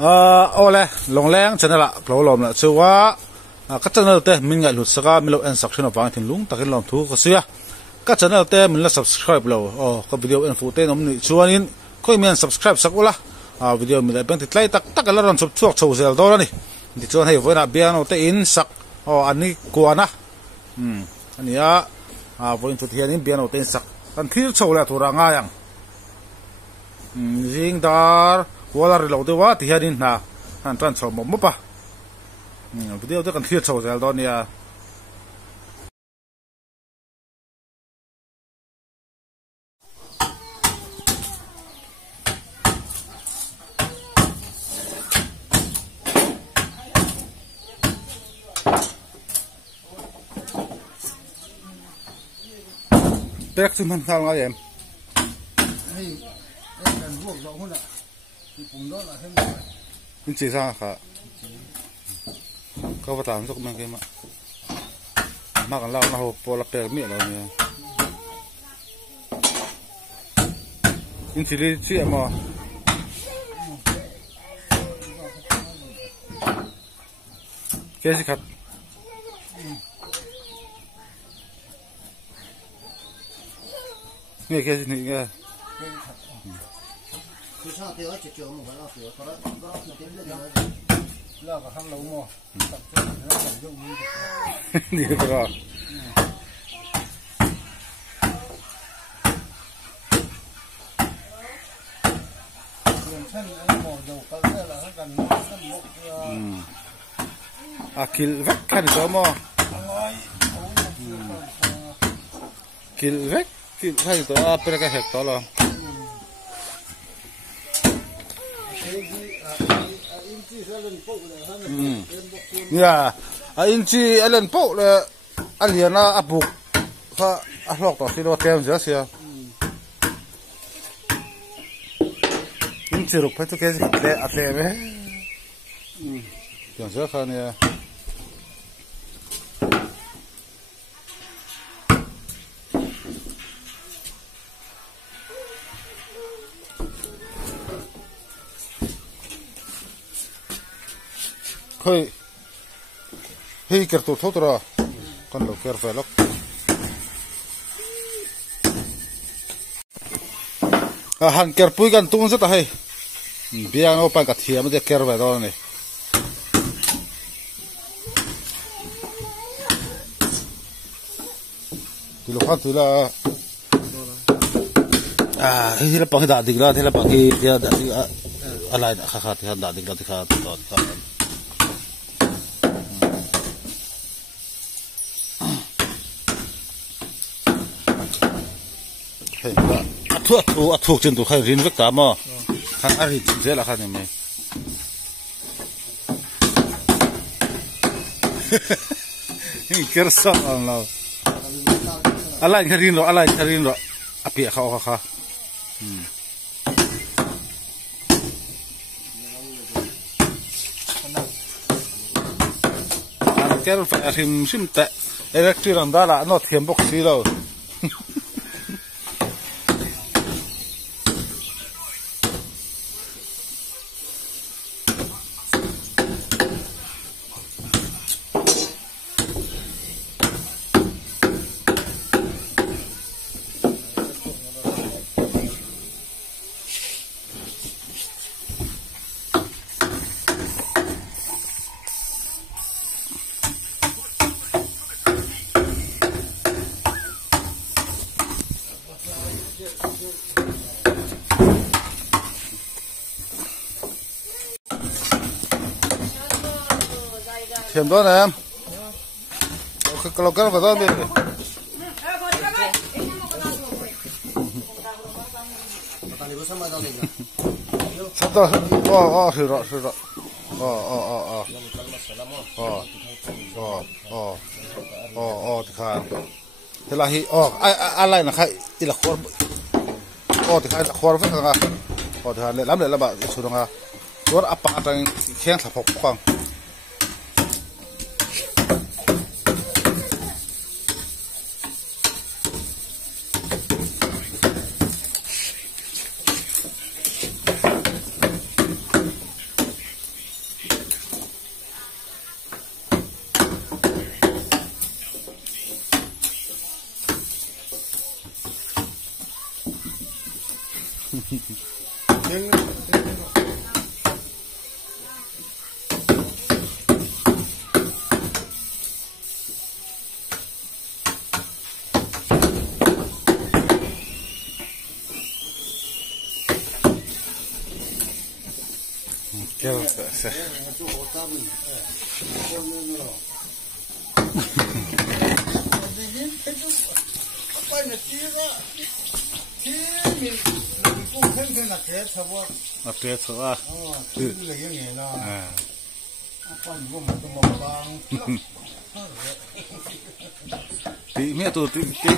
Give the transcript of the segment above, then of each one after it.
ole long leng channel a lo lom la chuwa ka channel te min ngai lut saka milo en section of wang thin lung takin lom thu ko sia ka channel te min la subscribe lo ka video en fu te nom ni chuanin khoi men subscribe sakula video mi la bang ti tlai tak tak la ron chup chuak chho zel do ni ti chuan hei voina biano te in sak ani kuana ania voin thu thianin biano te in sak kan thil chho la thura nga yang jing dar wala ri lo de wa ti hianin na han tran chho mo pa video te kan thil chho zel do nia Bek chun han thal nga em hey kan vuok lo huna ti pum do la hem in chi sa kha ka wa tam sok mang ke ma kan lao na ho pola pek mi lo ni in chi li chi ma ke si khat nghe cái gì nghe cứ sao tiêu chỉ chỗ một cái nào tiêu có đó tiền đấy là cả hàng lâu mà tập trung nó làm dụng đi được rồi tiền chân anh mỏ dầu cái là nó cần sân một kil vek kan đó mà kil vek kil hay đó apa cái hek đó là ya in chi alen po le aliana apuk kha a hlok to silo tem ja sia in chi ruk phato ke le a te me yang sa kha ne khơi hi ker tu thot ra kan lo ker felok han ker pui kan tung zata hai biang opa ka thiam de ker va do ne tu lo khan tu la hi la pang da digla thela pang hi ya da alai da kha kha da digla kha to thuốc trên tủ khai rin vất tám mà khăn ăn thì dễ là khăn này mày cái sao ăn nào alai cái rin rồi áp bịa khao kha cái phải sim tệ electric làm đó là nó thiêm bốc xí đâu thiểm đó này em kalau kan vào đó đi sắp đó rồi thì khai thế là hi ai là khai thì là khóa thì khai là khóa phải không à thì khai làm lại là bạn số đó à rồi áp bắt đang khen thập học khoang kéo sẽ à kế thừa thì mẹ tụi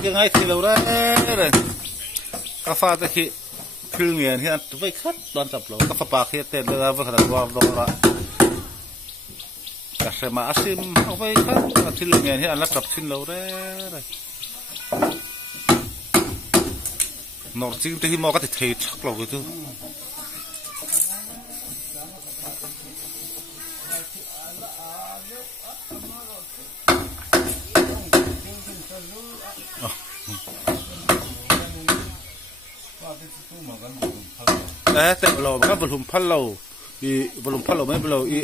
cái ngay thì lâu đấy rồi cà phê thìคือเงียนที่อันไว้คัดตอนจับเราก็ปากที่เต้นเลยว่าขนาดว่าลงละก็เสมาอาซิมเอาไว้คัดที่เงียนที่อันรับจับชิ้นเราได้นอกจริงที่มอก็จะเทชักเราก็ตัวแต่เรามันก็บรรลุพันเราอีบรรลุพันเราไม่บรรลุอี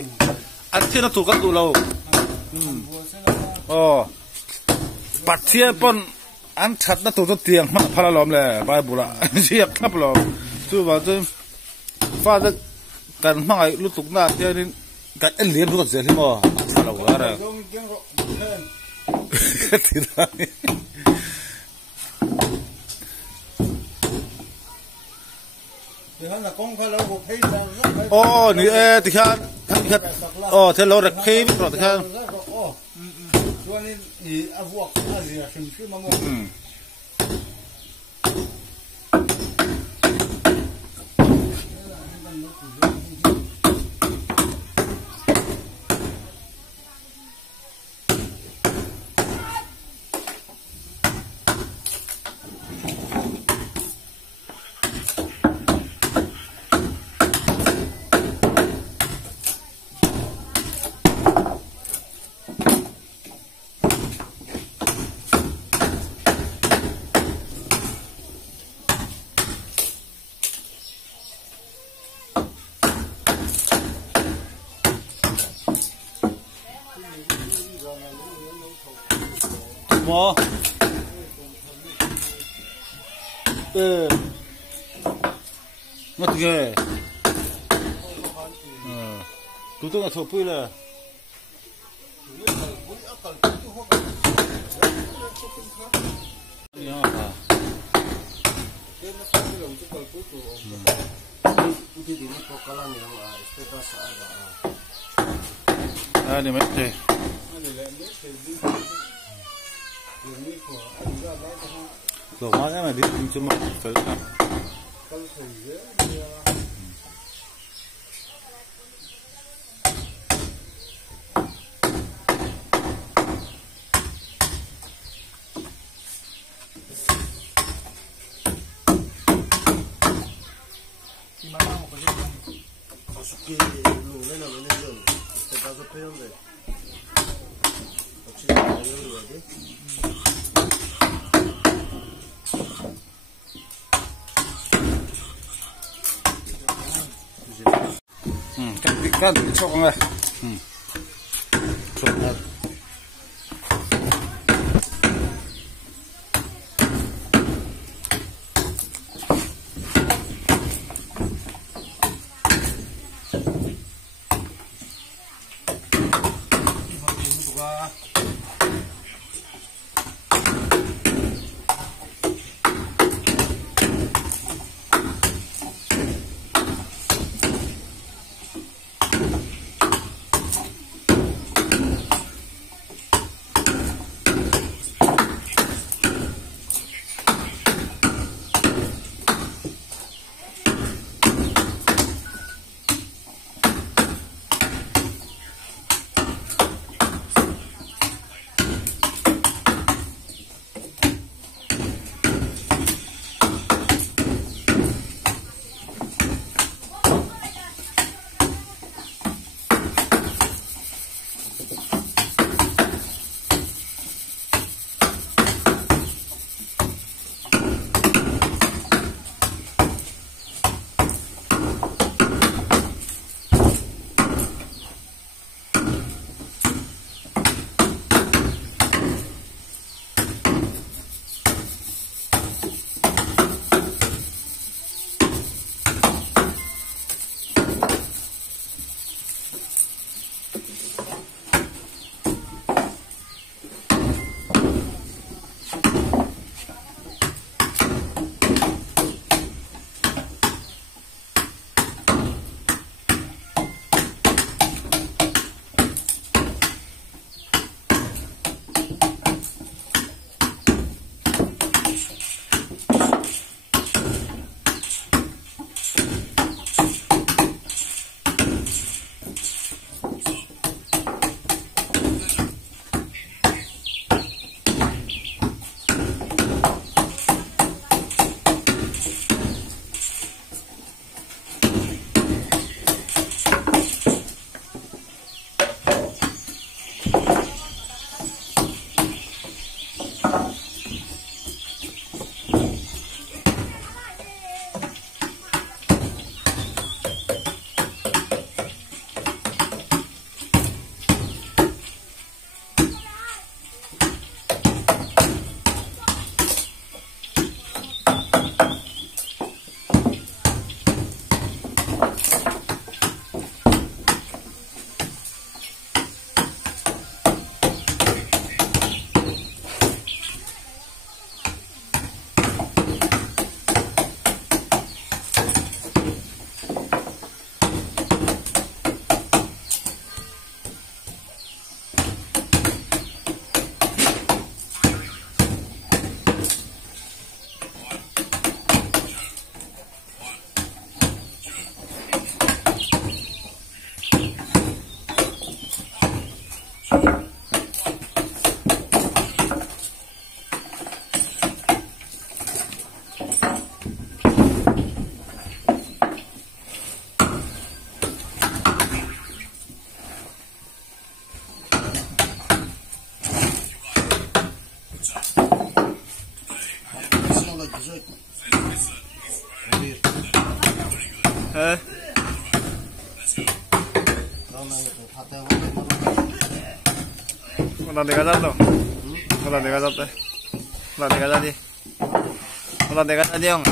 อันที่นั่นถูกกันตัวเราอ๋อปัดเทียปนอันชัดนั่นตัวเตียงมันพันเราล้อมเลยไปบุระเชียบครับเราจู่ว่าจะฟาดกันมั่งไอ้ลูกตุกหน้าเทียนี่กันเอ็นเลี้ยงทุกคนเสียที่มั้งพันเราอะไรที่ไหน哦，你底下哦，这老的黑了，底下。说你啊，我啊，你生气嘛么？么？我这个，都等我脱背了。啊，你们对。Rồi hóa cái này đi cho mà tới cả. Kan sok nggak? Sok nggak? Udah dikasih tuh. Udah dikasih tuh. Udah dikasih di. Udah dikasih di, Ong.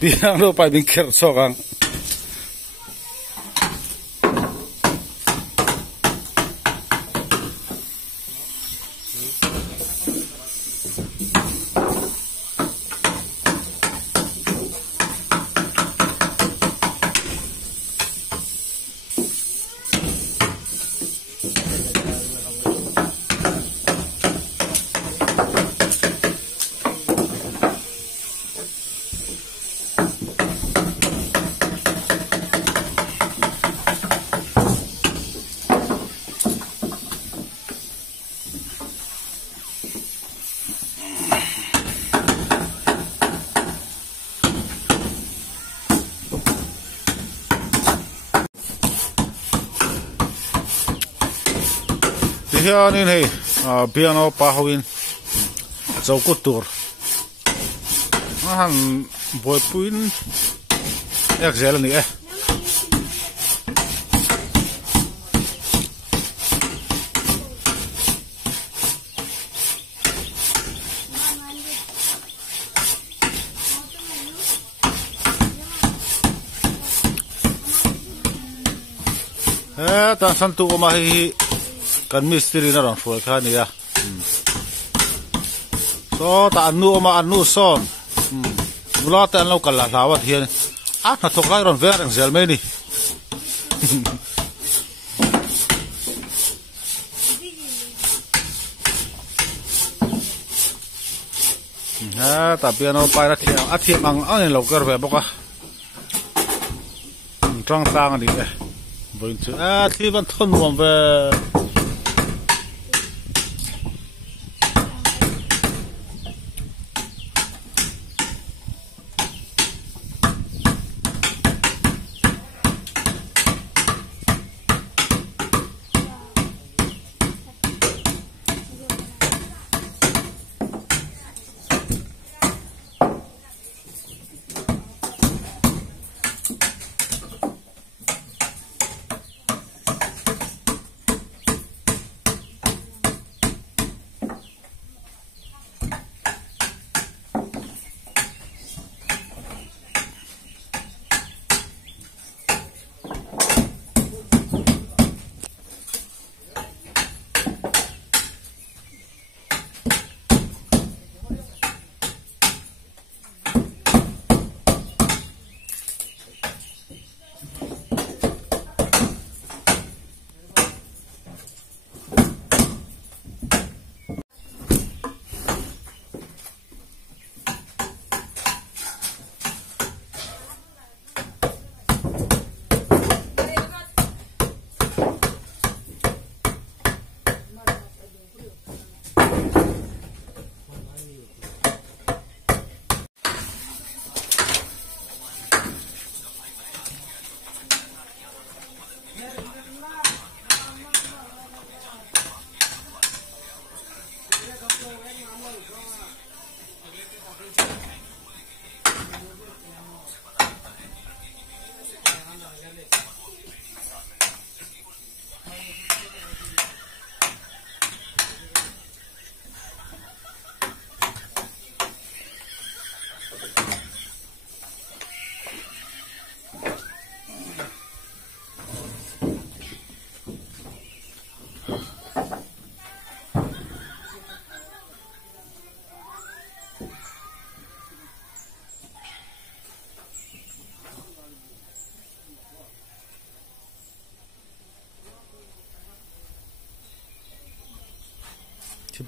piang lo pai bin ker so kang hian in hei piano pa hoin chau ko tur han boy puin ek zel ni e ta san tu ma hi kan mistri na rang foi kha ni ya so ta anu son mula ta lo kala lawat hian a na thok lai ron ver ang zel mai ni ha ta piano pai ra thiam ang an lo kar ve boka trong tang ani e boin chu thi ban thon nuam ve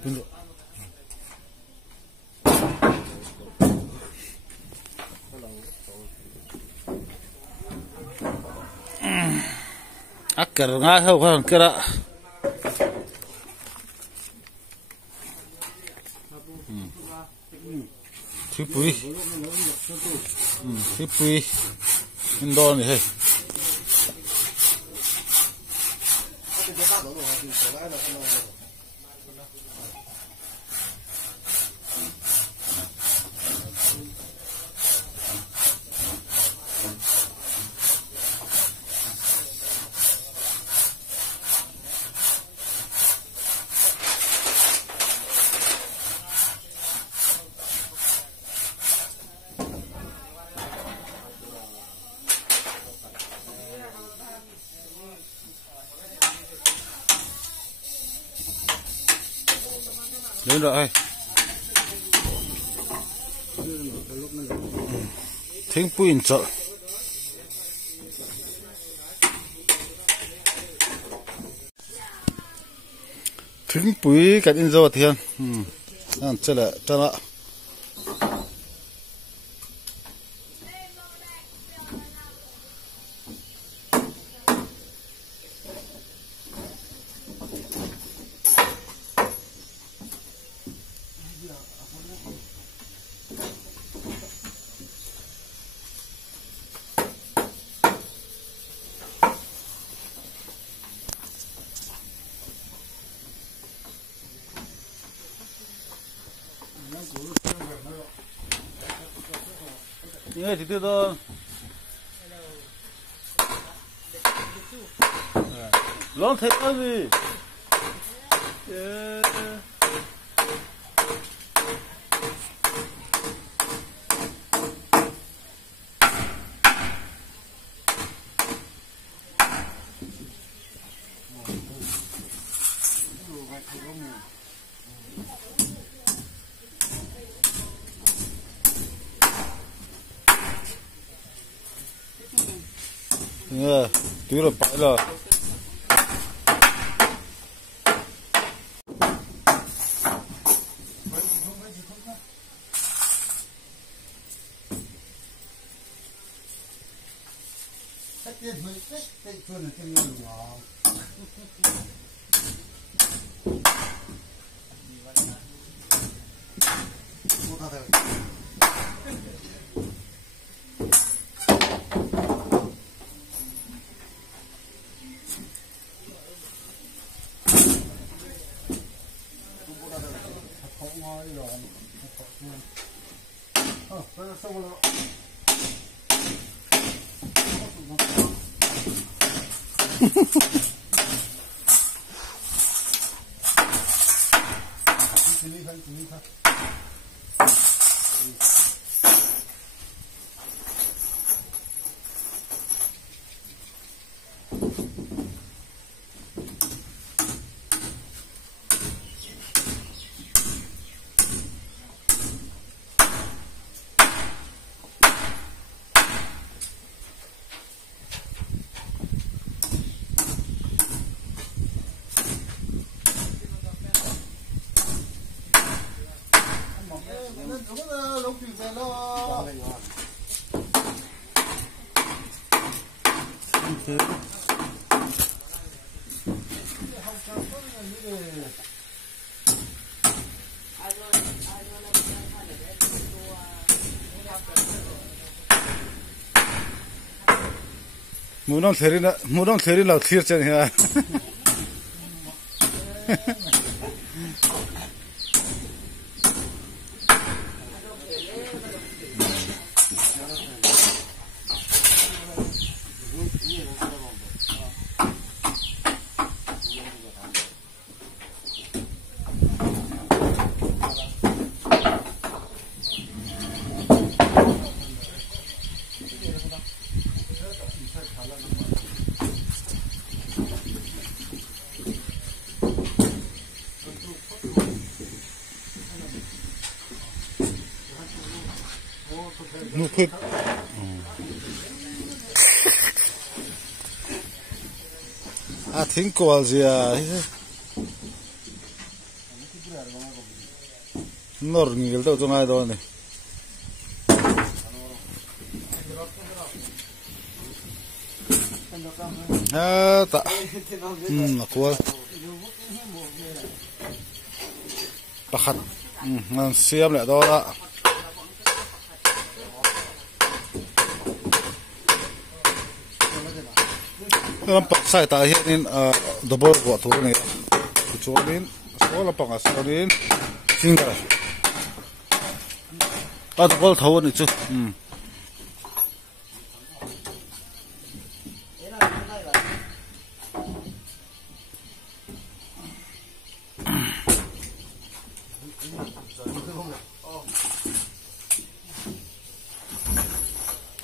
Bundu. Akar nga ho kan kira. Tipui. Tipui. Indon ni he. đến rồi thính pin chợ thính pui cái in rồi thiên ăn chơi lại cho nó nghe thì tôi lớn thế cái gì nghe tí rồi phải là muốn ông thế là thiệt chứ hả nó phết thính quả gì à nor ngil đâu trong ai đó này ta là quả pakhat ngang xiêm lại đó đó làm bạc sai ta hiện in double quả thua này cho nên số là bạc sao đến xin cả double thua này chứ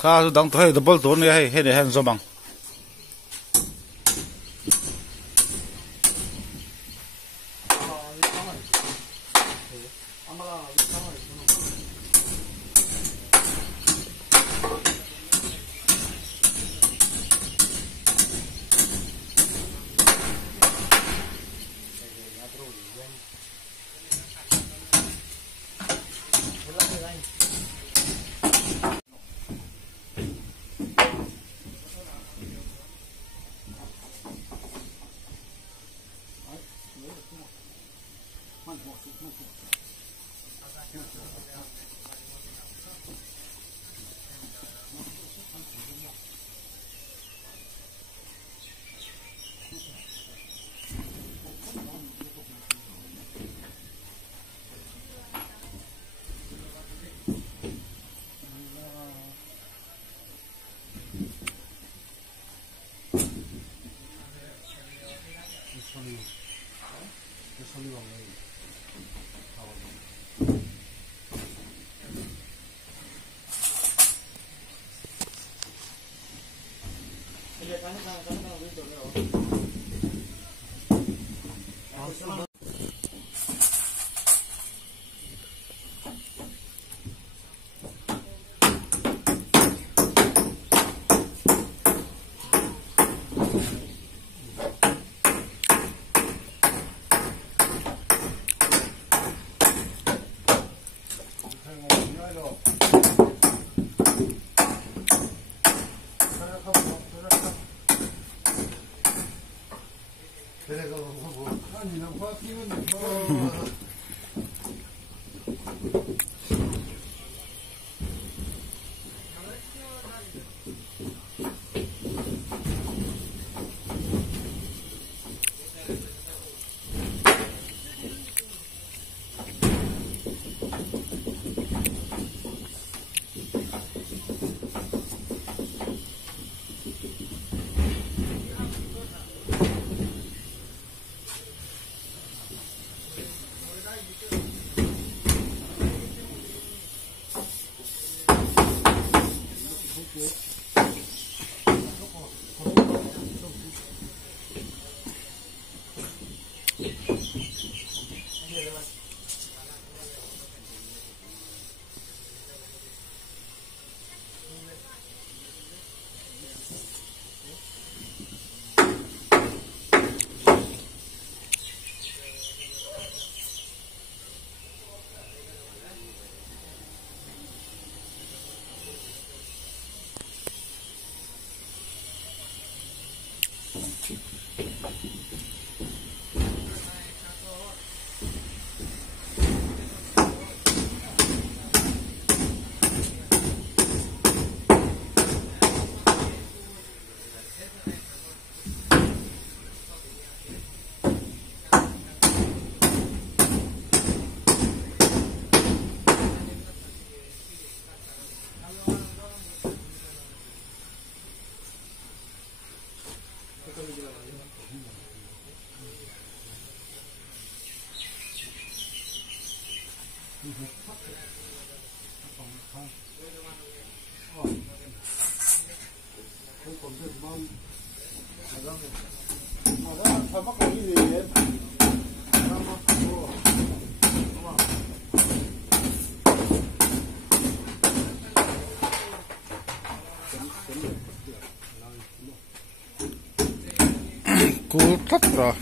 ta đang thấy double thua này hay này sao bằng Cool tatra.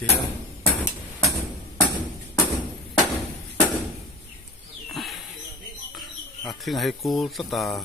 Dia. Thing hay cool tatra.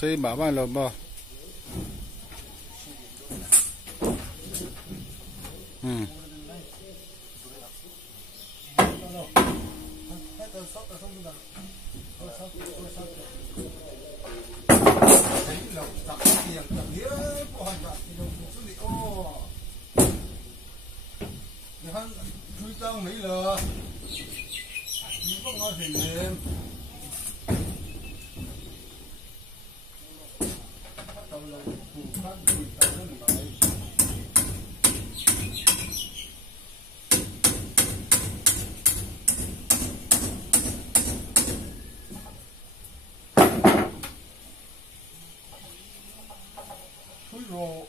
Xây bảo mai là bao. Núi trong mấy lờ, chỉ có ngó thì lên. Bắt đầu là phủ phát thì tao nó lại. Thôi rồi.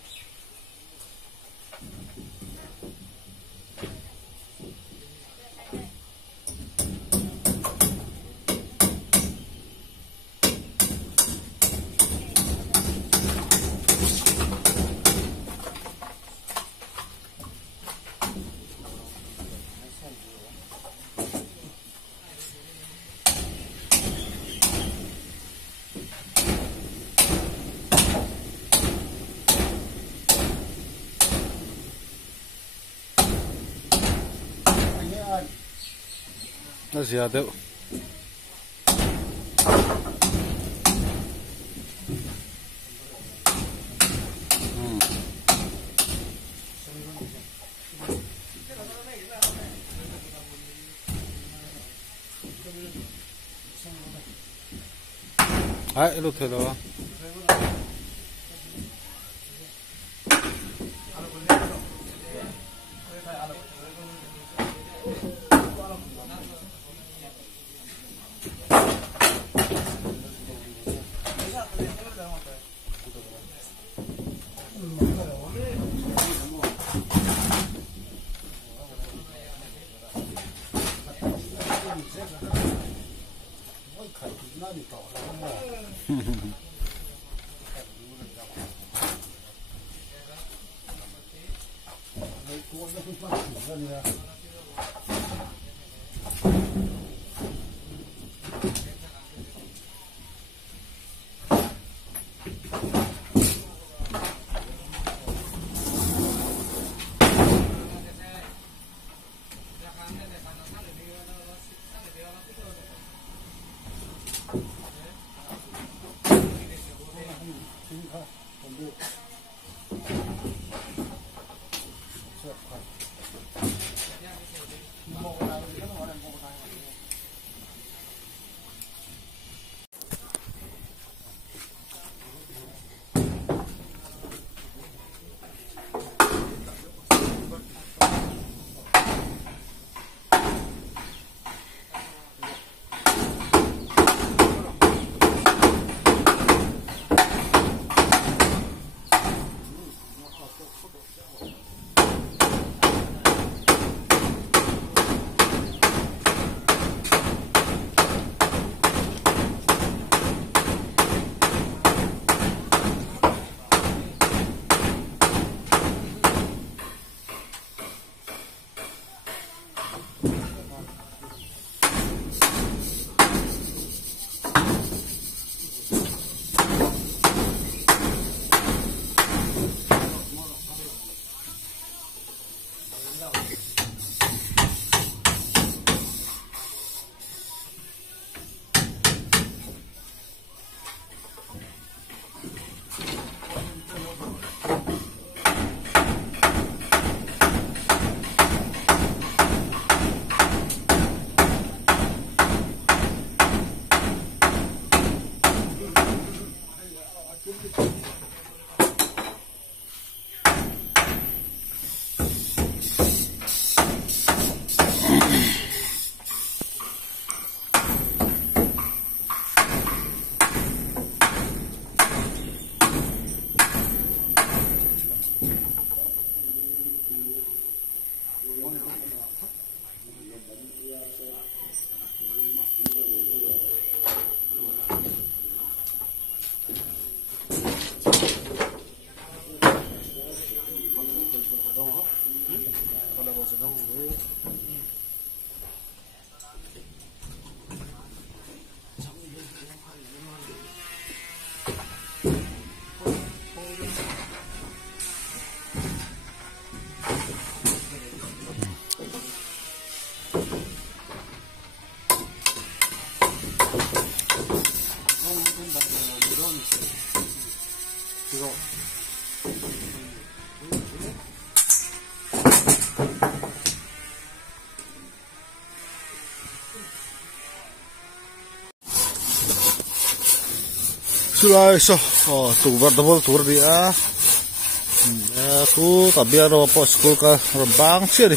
Nó gì đâu. Ai, lúc thôi đó. Sulai so tu double tur dia tu tapi ada apa school ka bang sih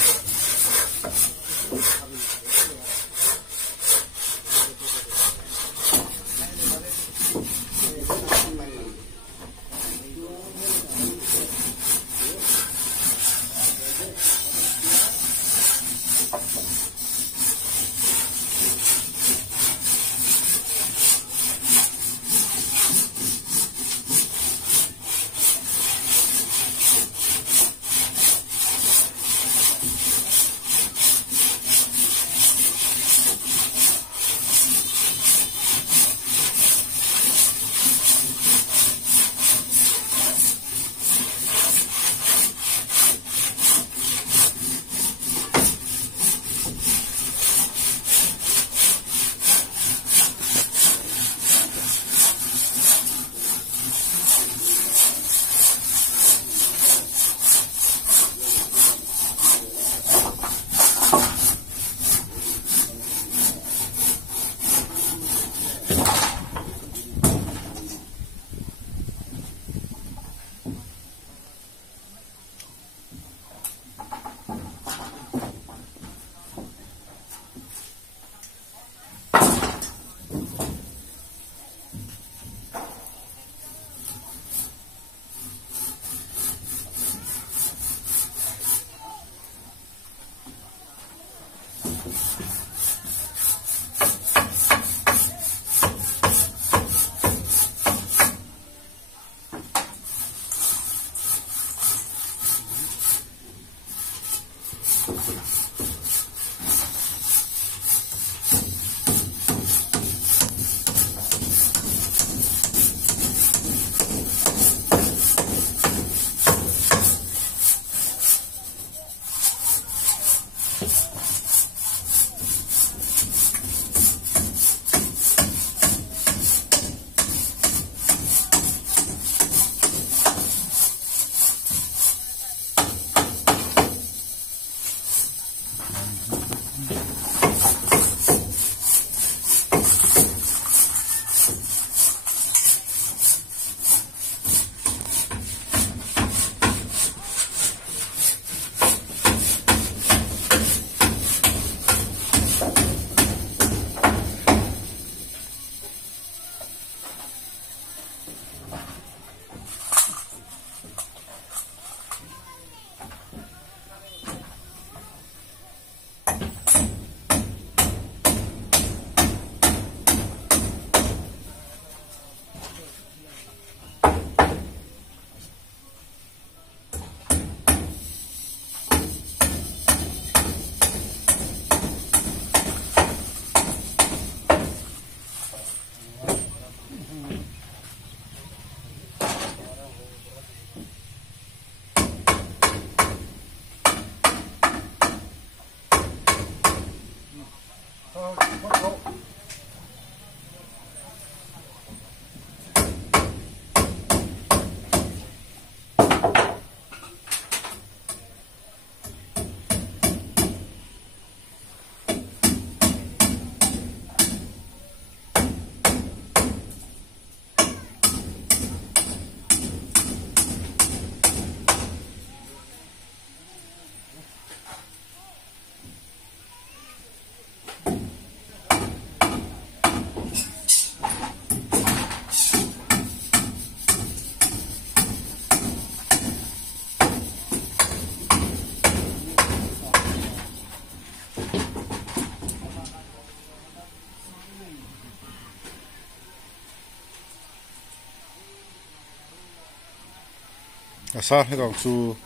Asa he kang chu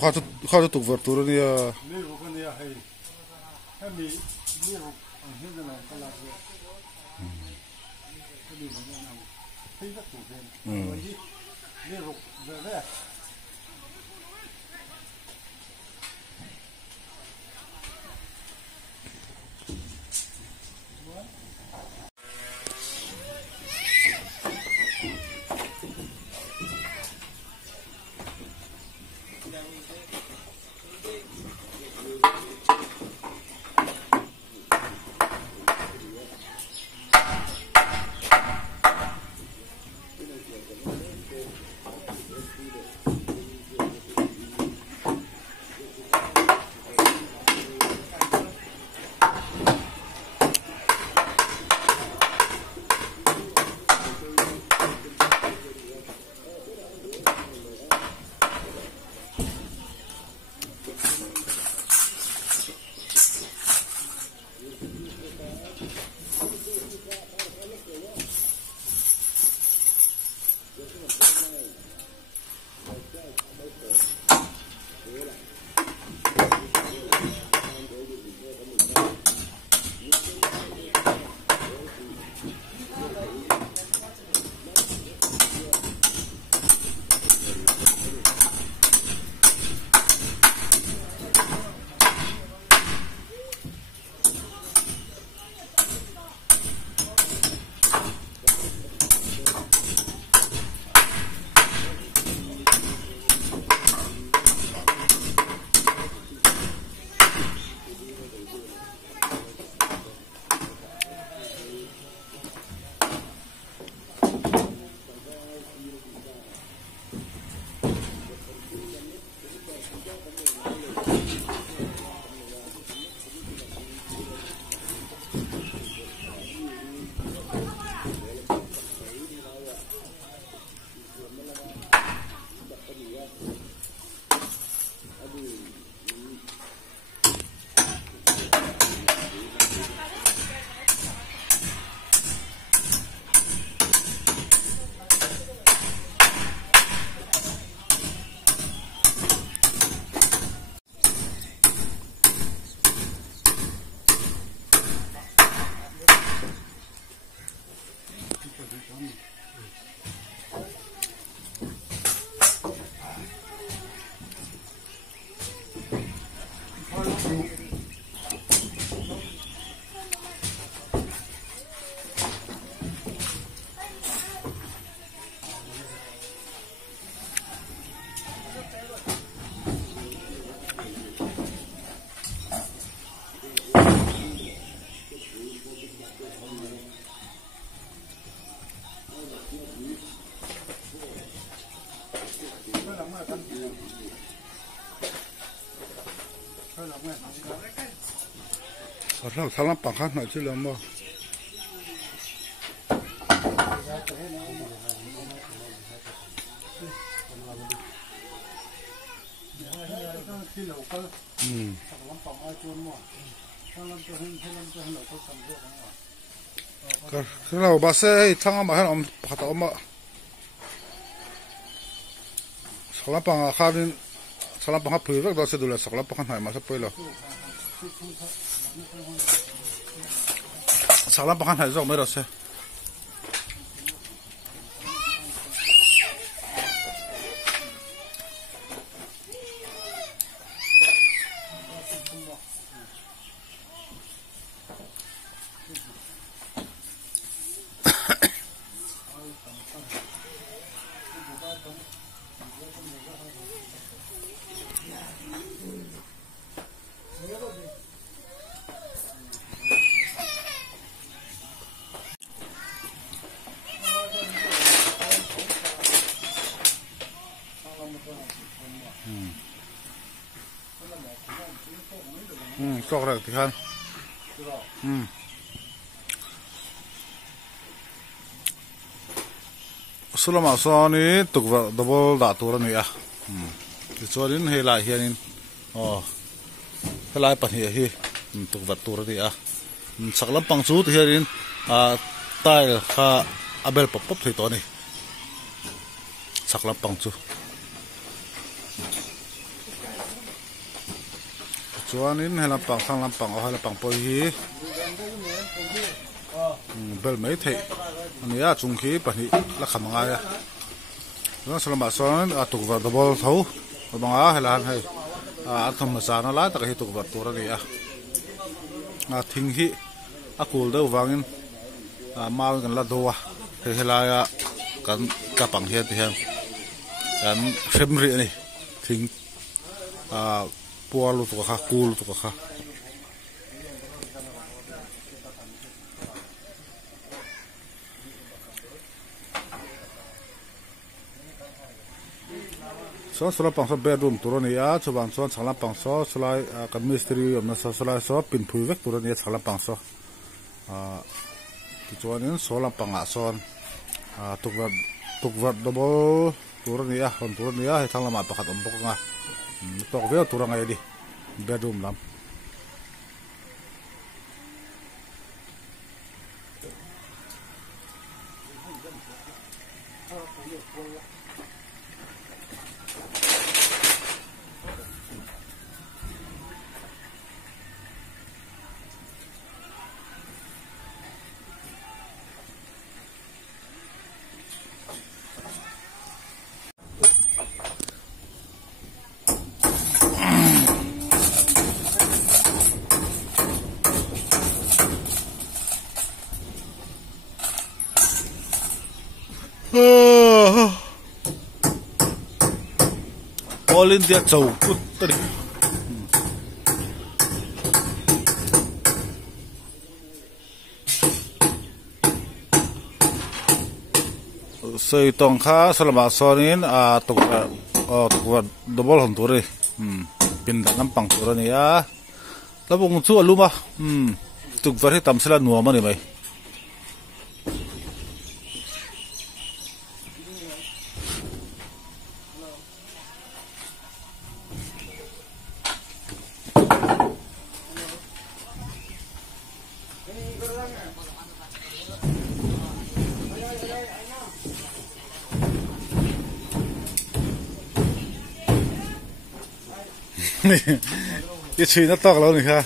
kha tu tuk ver tur ni a ni ro kan ya hai ha mi ni ro ang hin na kala ro ni ro na tin da tu ben ni ro da da เราทำน้ำปังข้างหน่อยชื่อเรื่องบ่ก็เราบาเซ่ทั้งมาให้เราผัดออกมาสลับปังข้าวนี่สลับปังข้าวผืนก็เราจะดูแลสลับปังข้าวหน่อยมาสักปีแล้วสลับปังข้าวหน่อยจะไม่ได้เสียก็อะไรที่ขั้นสุลมาสอนี่ตุกว่าดับเบิลด่าตัวนี่อ่ะที่ส่วนนี้เฮลัยเฮียนินอ๋อเฮลัยปัญหาเฮตุกว่าตัวนี่อ่ะสักลำปังสูดเฮียนินตายข้าอัเบลป๊อปที่ตัวนี้สักลำปังสูส่วนนี้ให้ลำปังข้างลำปังเอาให้ลำปังปอยฮีเบลไม่เทอันนี้จุงขีปนี่ลักขมังไงแล้วสลับมาส่วนตุกว่าดับเบิลเท่าบางให้ลานให้ทำมาสานอะไรแต่ก็ให้ตุกว่าตัวนี้ทิ้งฮีกูเดววางินมากันละดัวให้ลายกันกับปังเฮียที่เห็นกันเฟมรีนี่ทิ้งปัวลุตุกะกูลุตุกะส่วนสลับปังส่วนเบดรูมตัวนี้ชาวบ้านส่วนสลับปังส่วนสลายกับมิสตรีมันสลายส่วนปิ่นผุยเวกตัวนี้สลับปังส่วนที่ส่วนนี้สลับปังส่วนตุกวัดดับเบิลตัวนี้คนตัวนี้ให้ทั้งละมาประคัดอมปกงาตอกเวลตัวไงดิเบดรูมลำAll India Chow Puttari Say tong kha salama sonin tuk double hon turi pin nam pang turani ya labung chu aluma tuk var tam sala nuwa mani mai cái chuyện nó to lâu này ha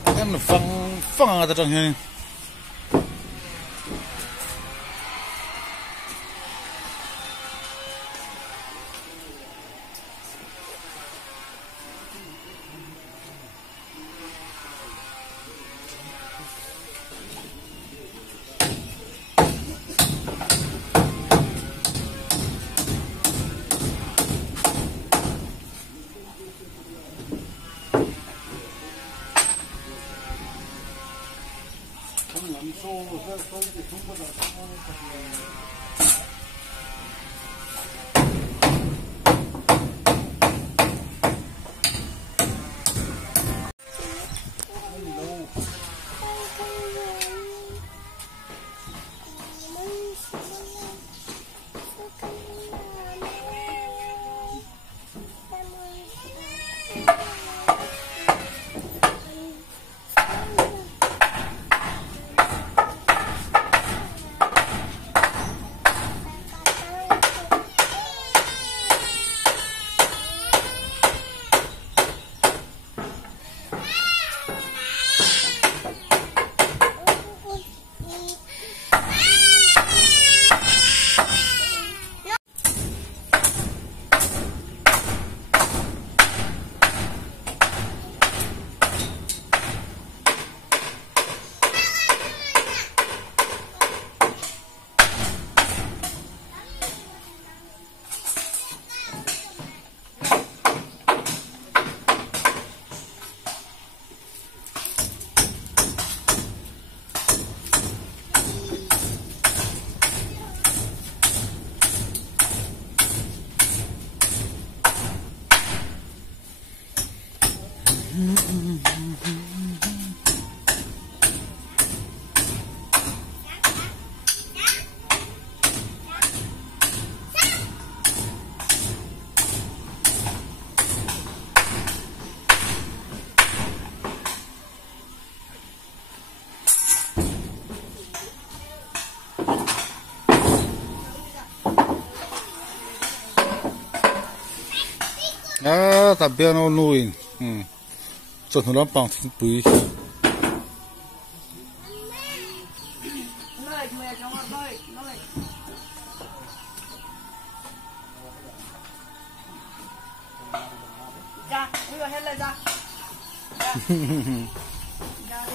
cái phăng phăng ở trong này tập piano nuôi chọn nó bằng thịt bưởi ra bây giờ hết lên ra ra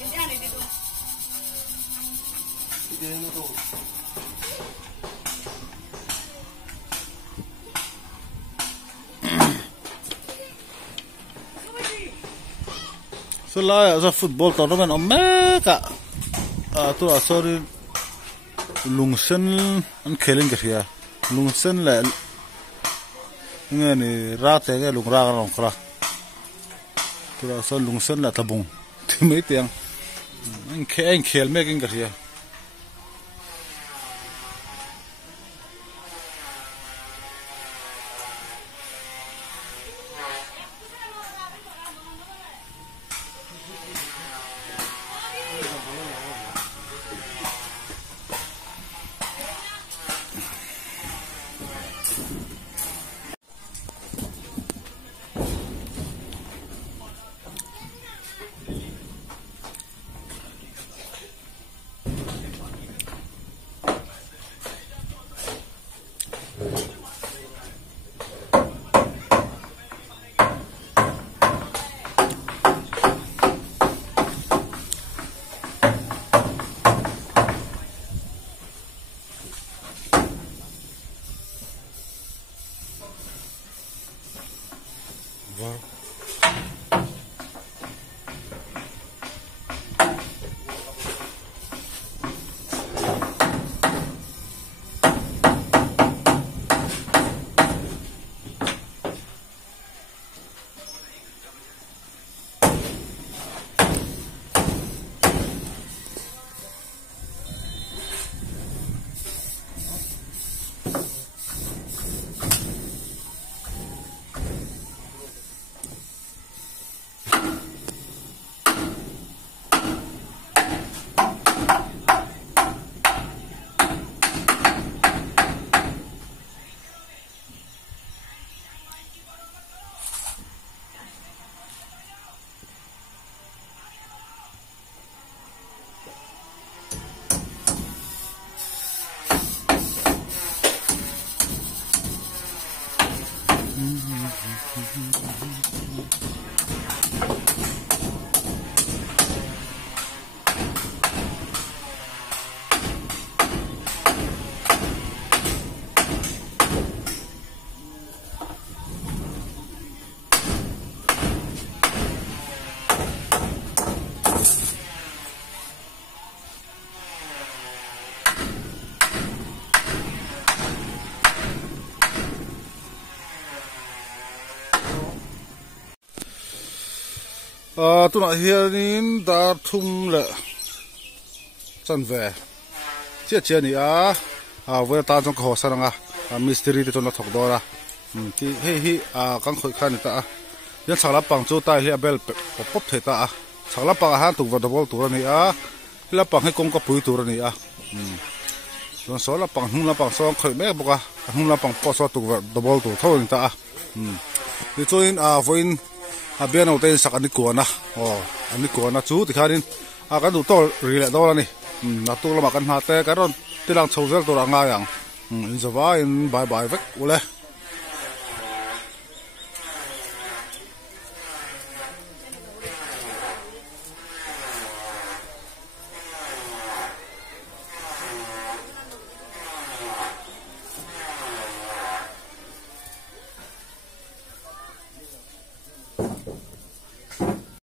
đi cái này đi đâu so la za football tournament omeka tu sorry lungsen an khelin ka ria lungsen la ngani ra te ga lung ra rong kra tu so lungsen la tabung timei tiang an khel me king ka ria tu na hianin dar thum le chan ve chia ni ve ta jong ko saranga mystery te ton la thok dora ti hi kang khoi khan ta yan chhala pang chu ta hi bel pop the ta chhala pang han tu va double tur ni la pang he kong ka pui tur ni don so la pang hung la pang so khoi me boka hung la pang po so tu va double tur thon ta ni choin voin bian au ten sak ani ko na ani ko na chu ti khanin kan du to ri le do la ni na tu la ma kan ha te ka ron tilang chho zel tur anga yang in zawa in bye bye vek ule